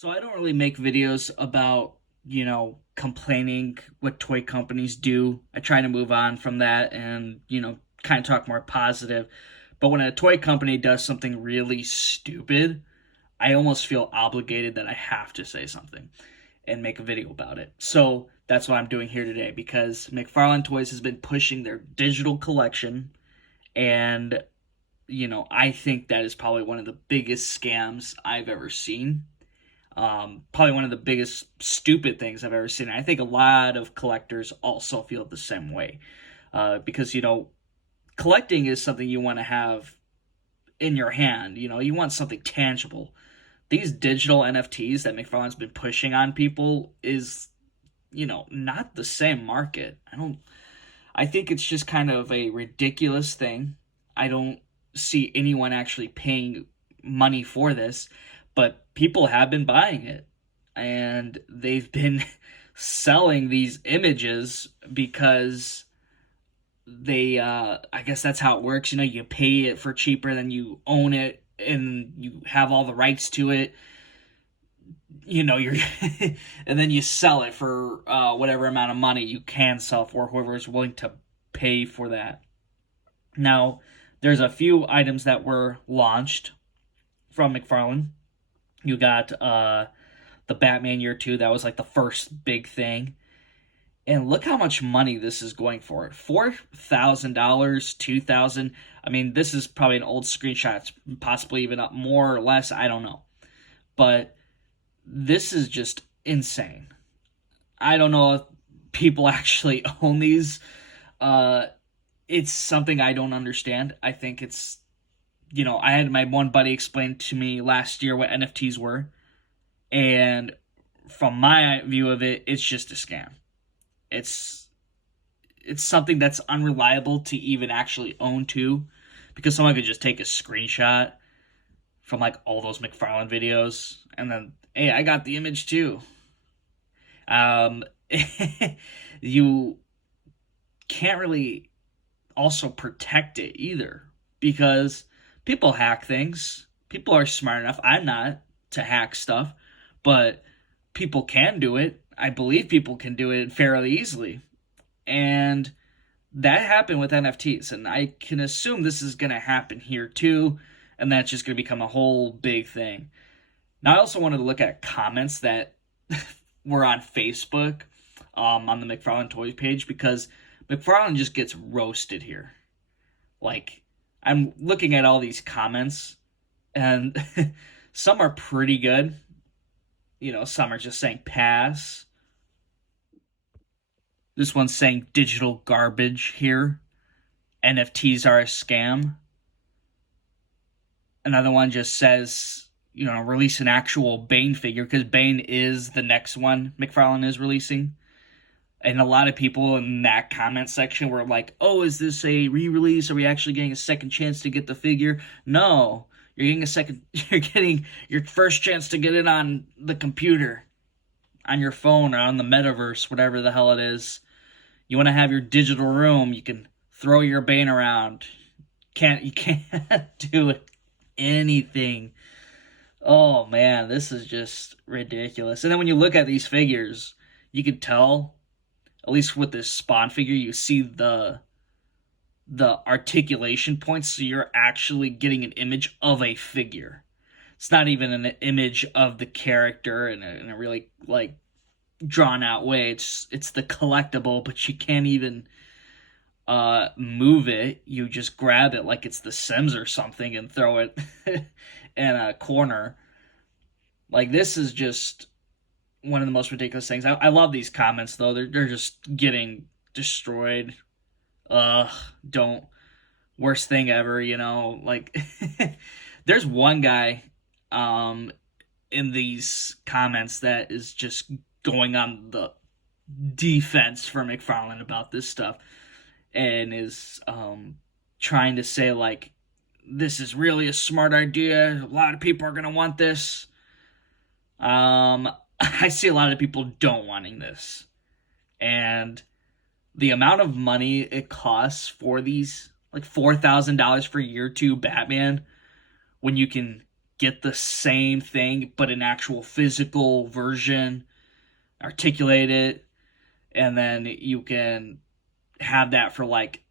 So I don't really make videos about, complaining what toy companies do. I try to move on from that and, kind of talk more positive. But when a toy company does something really stupid, I almost feel obligated that I have to say something and make a video about it. So that's what I'm doing here today because McFarlane Toys has been pushing their digital collection and I think that is probably one of the biggest scams I've ever seen. Probably one of the biggest stupid things I've ever seen. I think a lot of collectors also feel the same way because collecting is something you want to have in your hand. You want something tangible. These digital NFTs that McFarlane's been pushing on people is not the same market. I think it's just kind of a ridiculous thing. I don't see anyone actually paying money for this, but people have been buying it and they've been selling these images because I guess that's how it works. You pay it for cheaper than you own it and you have all the rights to it. You're and then you sell it for whatever amount of money you can sell for, whoever is willing to pay for that. Now, there's a few items that were launched from McFarlane. You got the Batman Year 2, that was like the first big thing. And look how much money this is going for. $4,000, 2,000. I mean, this is probably an old screenshot, it's possibly even up more or less, I don't know. But this is just insane. I don't know if people actually own these. It's something I don't understand. I think it's, I had my one buddy explain to me last year what NFTs were. And from my view of it, it's just a scam. It's it's something that's unreliable to even actually own too, because someone could just take a screenshot from like all those McFarlane videos and then, hey, I got the image too. Um, you can't really also protect it either because people hack things. People are smart enough. I'm not to hack stuff, but people can do it. I believe people can do it fairly easily. And that happened with NFTs, and I can assume this is going to happen here too, and that's just going to become a whole big thing. Now, I also wanted to look at comments that were on Facebook on the McFarlane Toys page because McFarlane just gets roasted here. Like, I'm looking at all these comments, and some are pretty good. Some are just saying pass. This one's saying digital garbage here. NFTs are a scam. Another one just says, release an actual Bane figure because Bane is the next one McFarlane is releasing. And a lot of people in that comment section were like, oh, is this a re-release? Are we actually getting a second chance to get the figure? No, you're getting your first chance to get it on the computer, on your phone, or on the metaverse, whatever the hell it is. You want to have your digital room, you can throw your Bane around. You can't do anything. Oh man, this is just ridiculous. And then when you look at these figures, you could tell, at least with this Spawn figure, you see the articulation points, so you're actually getting an image of a figure. It's not even an image of the character in a really like drawn out way. It's the collectible, but you can't even move it. You just grab it like it's the Sims or something and throw it in a corner. Like, this is just one of the most ridiculous things. I love these comments though. They're just getting destroyed. Don't worst thing ever, like there's one guy in these comments that is just going on the defense for McFarlane about this stuff and is trying to say like this is really a smart idea. A lot of people are gonna want this. I see a lot of people don't wanting this, and the amount of money it costs for these, like $4,000 for year 2 Batman, when you can get the same thing, but an actual physical version, articulate it, and then you can have that for like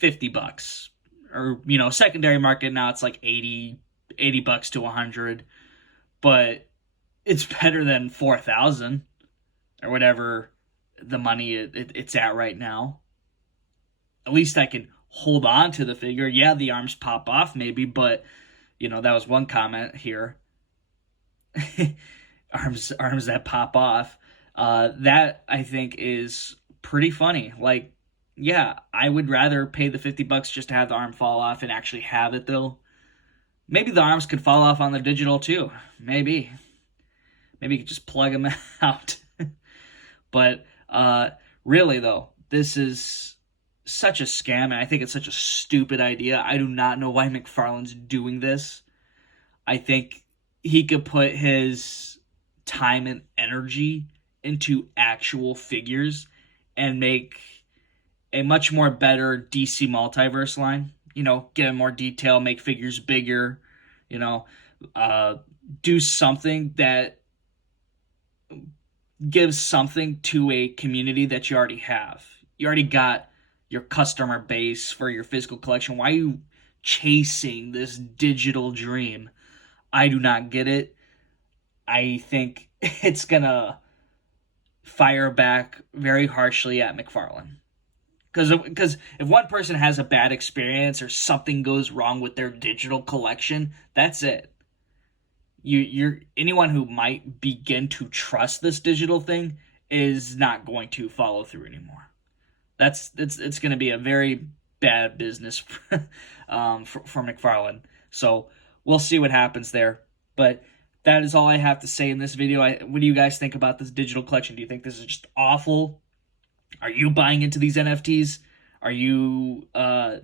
$50. Or, secondary market now it's like 80 bucks to 100, but it's better than 4,000 or whatever the money it's at right now. At least I can hold on to the figure. Yeah, the arms pop off maybe, but that was one comment here. arms that pop off. That I think is pretty funny. Like, yeah, I would rather pay the $50 just to have the arm fall off and actually have it though. Maybe the arms could fall off on the digital too. Maybe you could just plug them out. But really though, this is such a scam, and I think it's such a stupid idea. I do not know why McFarlane's doing this. I think he could put his time and energy into actual figures and make a much more better DC multiverse line. Get in more detail, make figures bigger, do something that gives something to a community that you already have. You already got your customer base for your physical collection. Why are you chasing this digital dream? I do not get it. I think it's gonna fire back very harshly at McFarlane. Because if one person has a bad experience or something goes wrong with their digital collection, that's it. You're anyone who might begin to trust this digital thing is not going to follow through anymore. It's going to be a very bad business for McFarlane. So we'll see what happens there. But that is all I have to say in this video. What do you guys think about this digital collection? Do you think this is just awful? Are you buying into these NFTs? Are you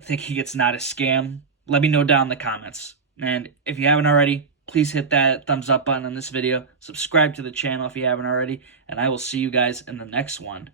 thinking it's not a scam? Let me know down in the comments. And if you haven't already, please hit that thumbs up button on this video. Subscribe to the channel if you haven't already. And I will see you guys in the next one.